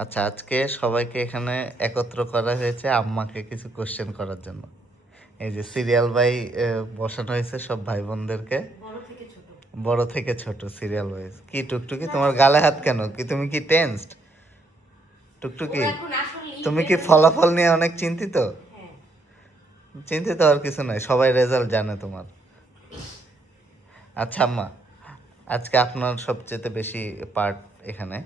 আচ্ছা, আজকে সবাইকে এখানে একত্র করা হয়েছে আম্মাকে কিছু কোশ্চেন করার জন্য। এই যে সিরিয়াল বাই বসানো হয়েছে সব ভাই বোনদেরকে, বড় থেকে ছোট সিরিয়াল ওয়াইজ। কি টুকটুকি, তোমার গালে হাত কেন? কি তুমি কি টেন্সড টুকটুকি? তুমি কি ফলাফল নিয়ে অনেক চিন্তিত? চিন্তিত আর কিছু নাই, সবাই রেজাল্ট জানে তোমার। আচ্ছা আম্মা, আজকে আপনার সবচেয়ে বেশি পার্ট এখানে।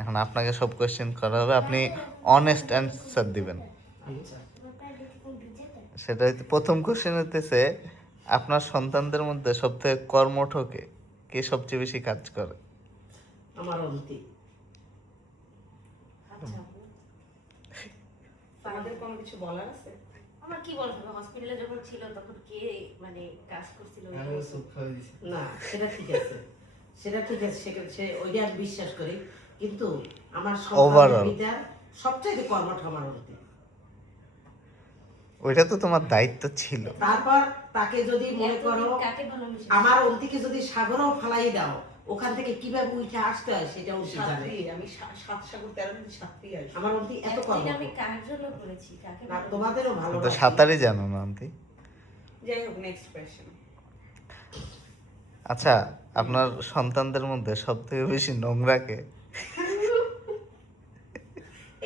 এখন আপনাকে সব কোশ্চেন করা হবে, আপনি অনেস্ট অ্যান্সার দিবেন। আচ্ছা, সেটা হচ্ছে প্রথম কোশ্চেন হতেছে, আপনার সন্তানদের মধ্যে সবথেকে কর্মঠ কে? কে সবচেয়ে বেশি কাজ করে? আমার অন্তি। আচ্ছা আপু, তোমাদের কোনো কিছু বলার আছে? আমার কি বলবো, হসপিটালে যখন ছিল তখন কে মানে কাজ করছিল? না, সেটা ঠিক আছে, সেটা ঠিক আছে, সে ওইটা আমি বিশ্বাস করি, কিন্তু আমার Overall. সন্তানের ভিতর সবচেয়ে কর্মঠ আমার অন্তি। ওইটা তো তোমার দায়িত্ব ছিল। তারপর তাকে যদি মনে করো কাকে ভালোবেসে? আমার অন্তিকে যদি সাগরেও ফালাই দাও, ওখান থেকে কিভাবে উঠে আসতে হয় সেটা অন্তি জানে। সাথী, আমি 7 সাগর 13 নদী সাথী আসি। আমার অন্তি এত এটা কর্মঠ। আমি কার জন্য করেছি? কাকে না, ভালোবেসে? তোমাদেরও ভালো তো সাঁতারই জানো না আন্টি। যাই হোক, নেক্সট কোয়েশ্চেন। আচ্ছা, আপনার সন্তানদের মধ্যে সবথেকে বেশি নোংরা কে?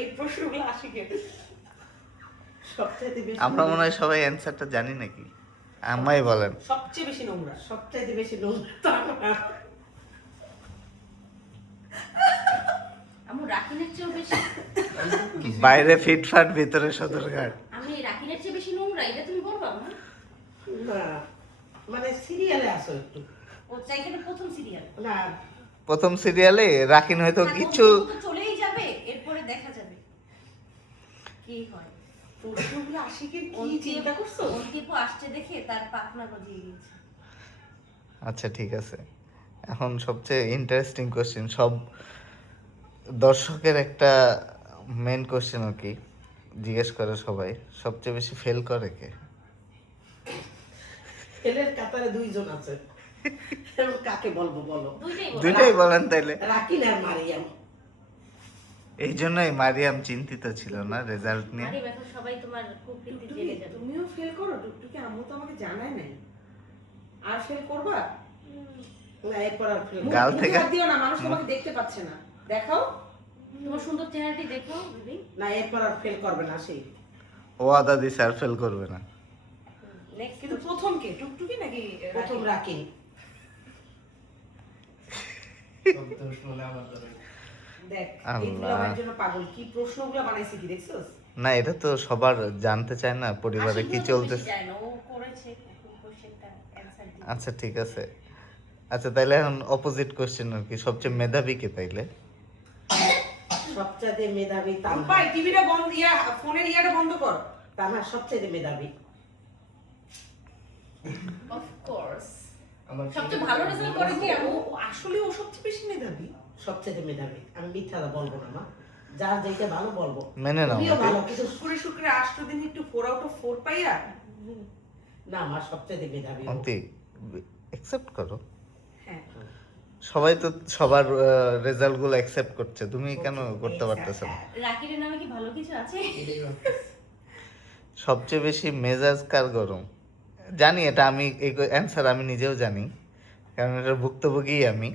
এই প্রশ্নগুলো আসি কেন? সবচেয়ে বেশি আমরা মনে হয় সবাই অ্যান্সারটা জানি নাকি? আম্মাই বলেন। সবচেয়ে বেশি নোংরা। সবচেয়ে বেশি নোংরা তারা। আমি রাকিনের চেয়েও বেশি। বাইরে ফিটফাট, ভিতরে সদরঘাট। আমি রাকিনের চেয়ে বেশি নোংরা, এটা তুমি বলবা না? না, মানে সিরিয়ালে আসো একটু। ও এখানে প্রথম সিরিয়াল। না, প্রথম সিরিয়ালে রাকিন হয়তো কিছু চলেই যাবে, এরপরে দেখা যাবে কি হয়। প্রশ্নগুলো আসি কি চিন্তা করছো? অন্তিপু আসছে দেখে তার পাখনা গজিয়ে গেছে। আচ্ছা ঠিক আছে, এখন সবচেয়ে ইন্টারেস্টিং কোশ্চেন, সব দর্শকের একটা মেন কোশ্চেন আর কি, জিজ্ঞেস করে সবাই, সবচেয়ে বেশি ফেল করে কে? ফেলের কাতারে দুইজন আছে। এখন কাকে বলবো বলো? দুইটাই বলেন তাইলে। রাকিন আর মারিয়াম। এই জন্যই মারিয়াম চিন্তিত ছিল না রেজাল্ট নিয়ে। আরে এখন সবাই তোমার কুকীর্তি টুকটুকি, জেনে যাবে। তুমিও ফেল করো? টুকটুকি, আম্মু তো আমাকে জানায় নাই। আর ফেল করবা? না, এরপর আর ফেল। গাল মুখে থেকে হাত দিও না, মানুষ তোমাকে দেখতে পাচ্ছে না। দেখাও। তোমার সুন্দর চেহারাটি দেখো দিদি। না, এরপর আর ফেল করবে না সেই। ও আদা দিছে আর ফেল করবে না। নেক্সট কিন্তু প্রথম কে, টুকটুকি নাকি প্রথম রাকিন। দেখ, আল্লাহ। এগুলো আমার জন্য পাগল, কি প্রশ্নগুলো বানাইছি কি দেখছস? না, এটা তো সবার জানতে চায় না পরিবারে কি চলতেছে। ও করেছে কোশ্চেনটা অ্যানসার দিতে। আচ্ছা ঠিক আছে। আচ্ছা তাইলে এখন অপোজিট কোশ্চেন আর কি, সবচেয়ে মেধাবী কে তাইলে? সবচাইতে মেধাবী তানহা। আম্পাই, টিভিটা বন্ধ, ফোনের ইয়াটা বন্ধ কর। তানহা সবচাইতে মেধাবী। অফ কোর্স সবচেয়ে ভালো রেজাল্ট করে কি ও আপু? আসলে ও সবচেয়ে বেশি মেধাবী। সবচাইতে মেধাবী, আমি মিথ্যা বলবো না মা, যার যেটা ভালো বলবো। মেনে নাও তুমিও আন্টি। ভালো, কিন্তু শুক্রে শুক্রে 8 দিন একটু 4 আউট অফ 4 পাইয়া। না, মা সবচাইতে মেধাবী ও। অন্তি অ্যাকসেপ্ট করো। হ্যাঁ, সবাই তো সবার রেজাল্ট গুলো অ্যাকসেপ্ট করছে, তুমি কেন করতে পারতেছ না? রাকিরের নামে কি ভালো কিছু আছে? সবচেয়ে বেশি মেজাজ কার গরম? জানি এটা, আমি এই অ্যান্সার আমি নিজেও জানি, কারণ এটার ভুক্তভোগী আমি।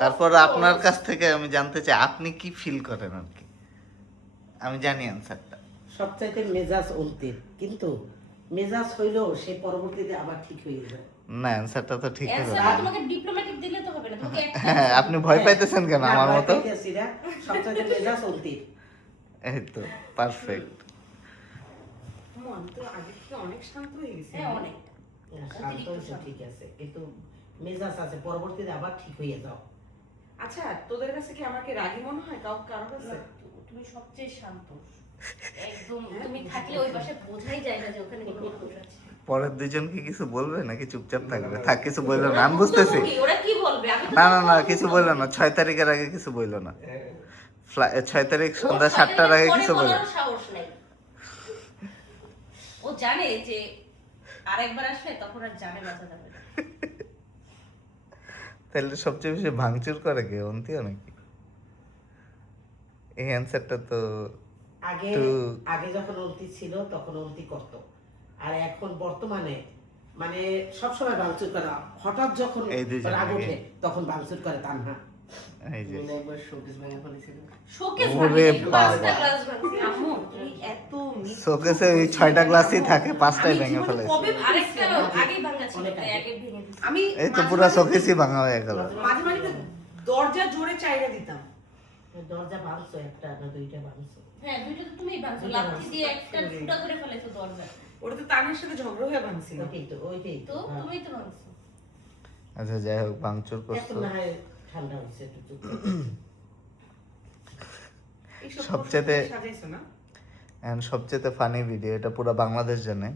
তারপর আপনার কাছ থেকে আমি জানতে চাই আপনি কি ফিল করেন আর কি। আমি জানি অ্যান্সারটা। সবচাইতে মেজাজ অন্তিম, কিন্তু মেজাজ হইলেও সে পরবর্তীতে আবার ঠিক হয়ে যায়। না, অ্যান্সারটা তো ঠিক হলো অ্যানসার না। তোমাকে ডিপ্লোম্যাটিক দিলে তো হবে না, তোমাকে একটা হ্যাঁ, আপনি ভয় পাইতেছেন কেন না, আমার ভয় মতো? পাইতেছি না, সবচাইতে মেজাজ অন্তিম। এই তো পারফেক্ট। মন তো আগে থেকে অনেক শান্ত হয়ে গেছে। হ্যাঁ অনেক। শান্ত হয়েছে ঠিক আছে, কিন্তু মেজাজ আছে, পরবর্তীতে আবার ঠিক হয়ে যাও। আচ্ছা, তোদের কাছে কি আমাকে রাগী মনে হয় কারো কাছে? তুমি সবচেয়ে শান্ত একদম। তুমি থাকলে ওই পাশে বোঝাই যায় না যে ওখানে কোনো মানুষ আছে। পরের দুজন কি কিছু বলবে নাকি চুপচাপ থাকবে? থাক, কিছু বললো না, আমি বুঝতেছি। ওরা কি বলবে? আমি তো না না না, কিছু বললো না, 6 তারিখের আগে কিছু বললো না। 6 তারিখ সন্ধ্যা 7টার আগে কিছু বললো না। সাহস নাই। ও জানে যে আরেকবার আসলে তখন আর জানে বাঁচা যাবে না। তাহলে সবচেয়ে বেশি ভাঙচুর করে কে? অন্তিও নাকি? এই অ্যান্সারটা তো আগে একটু- আগে যখন উন্নতি ছিল তখন উন্নতি করতো, আর এখন বর্তমানে মানে সবসময় ভাঙচুর করা, হঠাৎ যখন এই দুইজন রাগ আগে। ওঠে তখন ভাঙচুর করে তানহা। এই যে একবার শোকেস ভেঙে ফেলেছিল। শোকেস ওরে ভাঙিনি, বাবা। 5টা গ্লাস ভাঙছি। আম্মু তুমি এত মিথ্যু শোকেসে ওই বলছো 6টা কেন গ্লাসই আম্মু? থাকে, 5টাই আমি ভেঙে জীবনে ফেলেছে। কবে আরেকটা ভেঙেছি? আগেই ভাঙা ছিল, অনেক তাই আগে। আগে ভেঙে দিছি। আমি এই তো মাঝে পুরো মাঝে- শোকেসই ভাঙা হয়ে গেল। মাঝে মাঝে তো দরজা জোরে চাইরা দিতাম। দরজা ভাঙছো একটা না দুইটা ভাঙছো? হ্যাঁ, দুইটা তো তুমিই ভাঙছো, দুইটা লাথি ভাঙছি। দিয়ে একটা ফুটা করে ফেলেছো দরজা। ওটা তো তানের সাথে ঝগড়া হয়ে ভাঙছিল। ওইটাই তো তো হ্যাঁ। তুমিই তো ভাঙছো। আচ্ছা যাই হোক, ভাঙচুর এখন করছো। না হয় ঠান্ডা হচ্ছে একটু চুপ করে। এইসব সবচেয়ে- প্রশ্ন সাজাইছো না? এন্ড সবচেয়ে ফানি ভিডিও, এটা পুরো বাংলাদেশ জানে।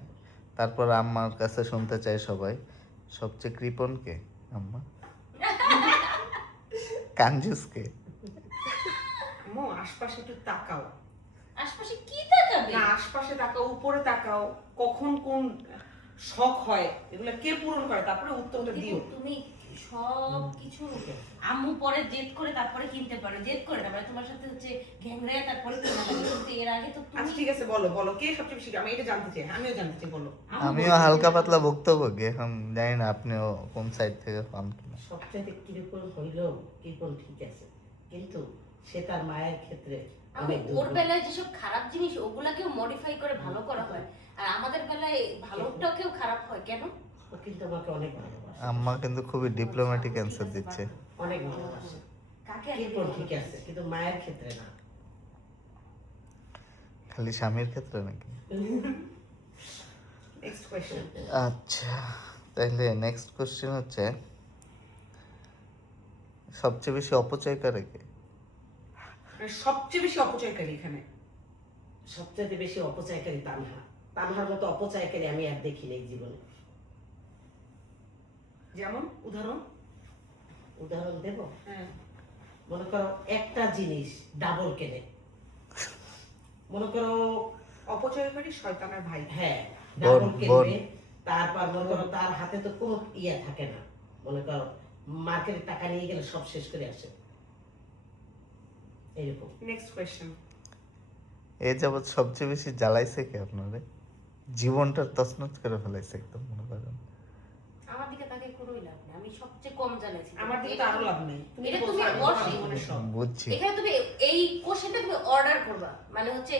তারপর আম্মার কাছে শুনতে চাই সবাই, সবচেয়ে কৃপণ কে? আম্মা কাঞ্জুস কে? আম্মু আশপাশে একটু তাকাও। আশপাশে কি তাকাবে? না আশপাশে তাকাও, উপরে তাকাও, কখন কোন শখ হয় এগুলো কে পূরণ করে, তারপরে উত্তরটা দিও। কিন্তু তুমি সব কিছু আম্মু পরে জেদ করে তারপরে কিনতে পারো, জেদ করে না, মানে তোমার সাথে হচ্ছে ঘ্যাংরায় তারপরে কিনা লাগে, কিন্তু এর আগে তো আচ্ছা তুমি ঠিক আছে, বলো বলো কে সবচেয়ে বেশি, আমি এটা জানতে চাই, আমিও জানতে চাই, বলো। আমিও হালকা পাতলা বক্তব্য কি, এখন জানি না আপনিও কোন সাইড থেকে পান কিনা। সবচাইতে কিরকম হইলেও কিরকম ঠিক আছে, কিন্তু সে তার মায়ের ক্ষেত্রে আম্মু, অনেক ওর দুর্বল। বেলায় যেসব খারাপ জিনিস ওগুলাকেও মডিফাই করে ভালো করা হয়, আর আমাদের বেলায় ভালোটাকেও খারাপ হয় কেন? ও কিন্তু আমাকে অনেক ভালোবাসে, আম্মা কিন্তু খুবই ডিপ্লোম্যাটিক অ্যান্সার দিচ্ছে। অনেক ভালোবাসে। কাকে আগে কিরকম ঠিক ভালোবাসে? আছে, কিন্তু মায়ের ক্ষেত্রে না। খালি স্বামীর ক্ষেত্রে নাকি? Next question. আচ্ছা, তাহলে নেক্সট কোশ্চেন হচ্ছে, সবচেয়ে বেশি অপচয় করে কে? সবচেয়ে বেশি অপচয়কারী এখানে? সবচেয়ে বেশি অপচয়কারী তানহা। তানহার মতো অপচয়কারী আমি আর দেখি নাই জীবনে। যেমন উদাহরণ? উদাহরণ দেব, হ্যাঁ। মনে করো একটা জিনিস ডাবল কেনে, মনে করো অপচয়কারী শয়তানের ভাই। হ্যাঁ বোন, ডাবল বোন। কিনবে, তারপর মনে করো তার হাতে তো কোনো ইয়ে থাকে না, মনে করো মার্কেটে টাকা নিয়ে গেলে সব শেষ করে আসে, এরকম। Next question. এই যাবৎ সবচেয়ে বেশি জ্বালাইছে কে আপনারে? জীবনটা তছনছ করে ফেলাইছে একদম, মনে করেন। আমার দিকে তাকে কোনোই লাভ নেই, আমি সবচেয়ে কম জানাইছি। আমার দিকে তো আরো লাভ নেই। তুমি এটা তো তুমি বলছো আমি বসে। তোমার জীবনের সব। বুঝছি। এখানে তুমি এই কোশ্চেনটা তুমি অর্ডার করবা, মানে হচ্ছে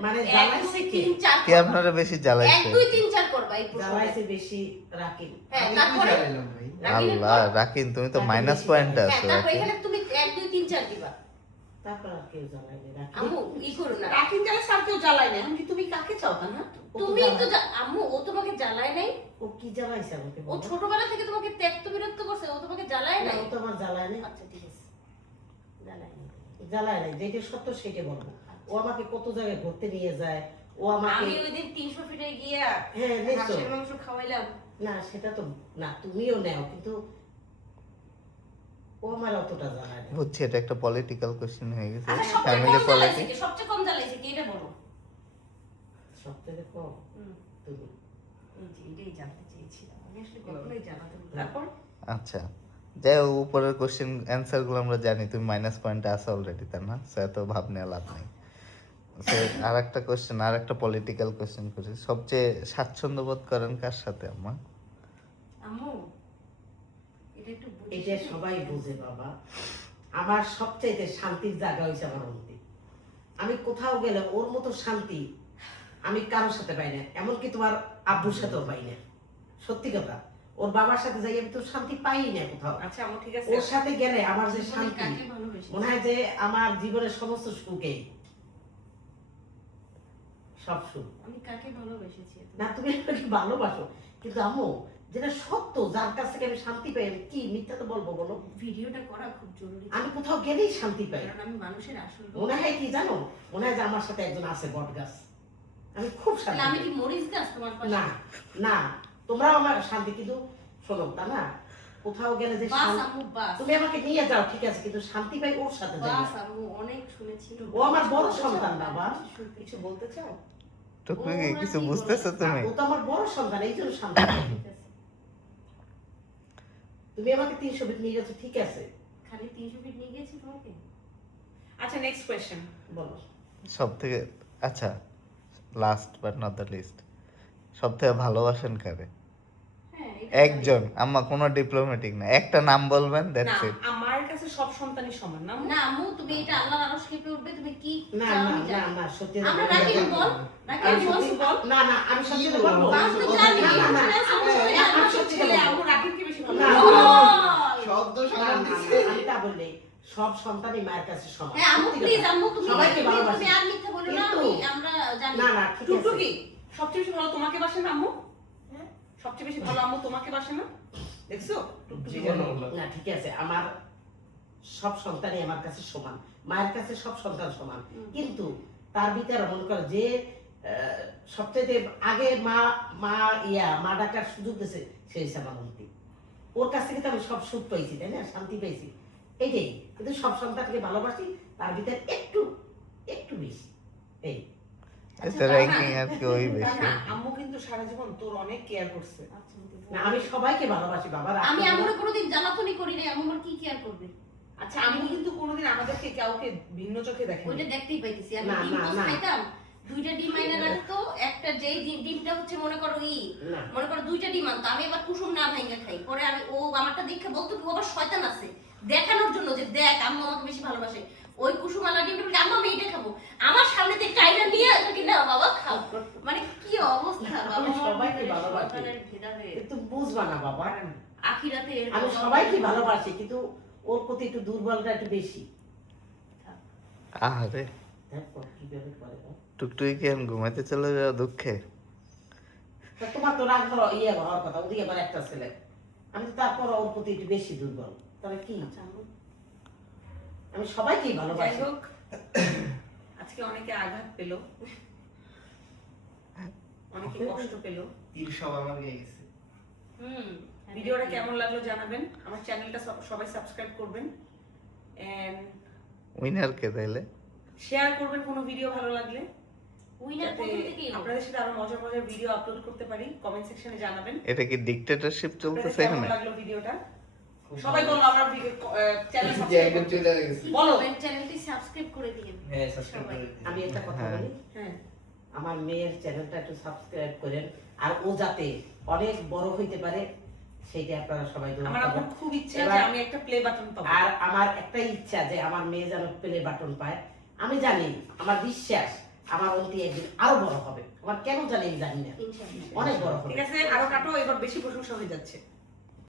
মানে 1 জ্বালাইছে 2 কে? 3 4 কে আপনারা বেশি জ্বালাইছে? 1 2 3 4 করবা এই প্রশ্নটা। জ্বালাইছে বেশি রাকিব। হ্যাঁ, আমি তারপরে কি জানাইলাম ভাই? রাকিবের আল্লাহ, পর- রাকিন তুমি তো রাকিব মাইনাস বেশি পয়েন্টে হ্যাঁ, আছো তারপর রাকিন। এখানে তুমি 1 2 3 4 দিবা। তারপর আর কেউ জ্বালাইনি রাকিব। আম্মু ই করো না, রাকিন জ্বালা স্যার কেউ জ্বালায় না। এখন কি তুমি কাকে চাও তা না? তুমি তো আম্মু ও তোমাকে জ্বালায় নাই, ও কি জ্বালাইছে আমাকে ও বলো? ছোটবেলা থেকে তোমাকে ত্যক্ত বিরক্ত করছে, ও তোমাকে জ্বালায় না, নাই। ও তো আমার জ্বালায় নাই। আচ্ছা ঠিক আছে, জ্বালায় নাই। জ্বালায় নাই, যেটা সত্য সেটা বলবো। ও আমাকে কত জায়গায় ঘুরতে নিয়ে যায়, ও আমাকে আমি ওই দিন 300 ফিটে গিয়া হ্যাঁ নিশ্চয় হাঁসের মাংস খাওয়াইলাম। না, সেটা তো না, তুমিও নেও, কিন্তু ও আমার অতটা জ্বালায় না। বুঝছি, এটা একটা পলিটিক্যাল কোশ্চেন হয়ে গেছে, আচ্ছা সবচেয়ে ফ্যামিলি কম জ্বালাইছে পলিটিক্স। কি? সবচেয়ে কম জ্বালাইছে কি এটা বলো। সবথেকে কম হুম, তুমি। এই যে এটাই জানতে চেয়েছিলাম, আমি আসলে কখনোই জানাতাম না। তারপর আচ্ছা, যাই হোক, উপরের কোশ্চেন অ্যান্সার গুলো আমরা জানি, তুমি মাইনাস পয়েন্টে আসো অলরেডি, তাই না? সো এত ভাব নেওয়া লাভ নেই। আর একটা কোশ্চেন, আর একটা পলিটিক্যাল কোশ্চেন করছি, সবচেয়ে স্বাচ্ছন্দ্য বোধ করেন কার সাথে আম্মা? আম্মু এটা একটু বুঝিয়ে এটা দিও। সবাই বোঝে বাবা। আমার সবচাইতে শান্তির জায়গা হয়েছে আমার অন্তি। আমি কোথাও গেলে ওর মতো শান্তি আমি কারোর সাথে পাই না, এমনকি তোমার আব্বুর সাথেও পাই না। সত্যি কথা, ওর বাবার সাথে যাই আমি তো শান্তি পাই না কোথাও। আচ্ছা আম্মু ঠিক আছে। ওর সাথে গেলে আমার যে তুমি শান্তি, কাকে ভালোবেসেছো? মনে হয় যে আমার জীবনের সমস্ত সুখে সব সুখ। আমি কাকে ভালোবেসেছি? না, তুমি আমাকে ভালোবাসো, কিন্তু আম্মু যেটা সত্য, যার কাছ থেকে আমি শান্তি পাই, আমি কি মিথ্যা তো বলবো বলো? ভিডিওটা করা খুব জরুরি, আমি কোথাও গেলেই শান্তি পাই। কারণ আমি মানুষের আসল রূপ- মনে হয় কি জানো, মনে হয় যে আমার সাথে একজন আছে বট গাছ, আমি খুব তাহলে শান্তি আমি পাই। কি মরিচ গাছ তোমার পাশে? না না, তোমরাও আমার শান্তি, কিন্তু শোনো তা না, কোথাও গেলে যে বাস শান্তি, আম্মু বাস, তুমি আমাকে নিয়ে যাও ঠিক আছে, কিন্তু শান্তি পাই ওর সাথে যাই বাস না। আম্মু অনেক শুনেছি। ও আমার বড় সন্তান বাবা। কিছু বলতে চাও? টুকু কি ওরা কিছু কি বুঝতেছো বলে? তুমি? ও তো আমার বড় সন্তান, এই জন্য শান্তি পাই। ঠিক আছে, তুমি আমাকে 300 ফিট নিয়ে গেছো ঠিক আছে, খালি 300 ফিট নিয়ে গেছি তোমাকে। আচ্ছা নেক্সট কোয়েশ্চেন। বলো। সব থেকে আচ্ছা, last but not the least, সব থেকে ভালোবাসেন কারে? হ্যাঁ, এটা একজন, আম্মা কোনো ডিপ্লোম্যাটিক না, একটা নাম বলবেন, না দ্যাটস ইট। আমার কাছে সব সন্তানই সমান না আম্মু? না আম্মু, তুমি এটা আল্লাহর আরশ কেঁপে উঠবে, তুমি কি না চাও না আমি না জানি। না সত্যি আমরা রাকিব বল, রাকিব আমি বল। সত্যি বল না না আমি সত্যি বলবো বাস তো জানি, না, না, না, ইন্স্যুরেন্স আমি- সমস্যা আমি নেই, সত্যি ছেলে বলবো। আম্মু রাকিবকে বেশি ভালো না, লাগে। না, শব্দ না, না, না, আমি তা বললে সব সন্তানই মায়ের কাছে সমান। হ্যাঁ আম্মু সত্যি প্লিজ, কথা। আম্মু তুমি সবাইকে তুমি ভালোবাসি। আর মিথ্যা বলো না, কিন্তু- আমরা জানি। না না ঠিক আছে টুকটুকি সবচেয়ে বেশি ভালো তোমাকে বাসে না আম্মু? সবচেয়ে বেশি ভালো আম্মু তোমাকে বাসে না? দেখছো টুকটুকি বলো। না ঠিক আছে, আমার সব সন্তানই আমার কাছে সমান, মায়ের কাছে সব সন্তান সমান, কিন্তু তার ভিতরে মনে করো যে সবচেয়ে আগে মা ডাকার সুযোগ দিয়েছে সে হচ্ছে আমার অন্তি। ওর কাছ থেকে তো আমি সব সুখ পাইছি, তাই না, শান্তি পাইছি, এইটাই। কিন্তু সব সন্তানকে ভালোবাসি, তার ভিতরে একটু একটু বেশি এই। এটা র্যাঙ্কিং আর কি ওই বেশি। না, আম্মু কিন্তু সারা জীবন তোর অনেক কেয়ার করছে। না আমি সবাইকে ভালোবাসি বাবা, রাগ আমি করো না। আম্মুর কোনোদিন জ্বালাতনই করি নাই, আম্মু আমার কি কেয়ার করবে? আচ্ছা আম্মু কিন্তু কোনোদিন আমাদেরকে কাউকে ভিন্ন চোখে দেখে ওইটা দেখতেই পাইতেছি। আমি না, ডিম না, পোস্ট না। খাইতাম, দুইটা ডিম আইনা রাখতো, একটা যেই ডিমটা হচ্ছে মনে করো না। মনে করো দুইটা ডিম আনতো, আমি এবার কুসুম না ভাঙা খাই, পরে আমি ও আমারটা দেখে বলতো কি ও আবার শয়তান আছে, দেখানোর জন্য যে দেখ আম্মু আমাকে বেশি ভালোবাসে। ওই কুসুমালা ডিমটা বলি আম্মু আমি এটা খাবো, আমার সামনে থেকে টাইনা নিয়ে কি না বাবা খাও, মানে কি অবস্থা বাবা। আমি সবাইকে আমার ভালোবাসি। শয়তানের ভেদাভেদ। কিন্তু বুঝবা না বাবা, আখিরাতে এরকম আমি সবাইকে ভালোবাসি, কিন্তু ওর প্রতি একটু দুর্বলটা একটু বেশি। আরে দেখো কিভাবে করে ও। টুকটুকি কি এখন ঘুমাইতে চলে যাওয়া দুঃখে? তা তোমার তো রাগ হলো হওয়ার কথা, ওদিকে আবার একটা ছেলে, আমি তো তারপর ওর প্রতি একটু বেশি দুর্বল, তাহলে কি? আচ্ছা, আম্মু। আমি সবাইকেই যাই ভালোবাসি। হোক আজকে অনেকে আঘাত পেল, অনেকে কষ্ট পেল। তীর সব আমার গিয়ে গেছে। হুম, ভিডিওটা কেমন লাগলো জানাবেন, আমার চ্যানেলটা সবাই সাবস্ক্রাইব করবেন এন্ড উইনার কে তাইলে? শেয়ার করবেন কোনো ভিডিও ভালো লাগলে, উইনার যাতে প্রথম থেকেই হোক। আপনাদের সাথে আরো মজার মজার ভিডিও আপলোড করতে পারি। কমেন্ট সেকশনে জানাবেন এটা কি ডিক্টেটরশিপ আপনাদের চলতেছে কেমন এখানে? লাগলো ভিডিওটা। সবাই বলো আমার চ্যানেল যে সাবস্ক্রাইব একদম করতে। চলে গেছে। বলো। চ্যানেলটি সাবস্ক্রাইব করে দিন। হ্যাঁ, সাবস্ক্রাইব সবাই। করে দিন। আমি একটা কথা হ্যাঁ। বলি, হ্যাঁ আমার মেয়ের চ্যানেলটা একটু সাবস্ক্রাইব করেন, আর ও যাতে অনেক বড় হইতে পারে সেইটা আপনারা সবাই দোয়া আমার করবেন। খুব ইচ্ছা এবার- যে আমি একটা প্লে বাটন পাবো। আর আমার একটাই ইচ্ছা যে আমার মেয়ে যেন প্লে বাটন পায়। আমি জানি, আমার বিশ্বাস আমার অন্তি একদিন আরো বড় হবে, আমার কেন জানি আমি জানি না, ইনশাআল্লাহ। অনেক বড় হবে। ঠিক আছে আরো কাটো, এবার বেশি প্রশংসা হয়ে যাচ্ছে।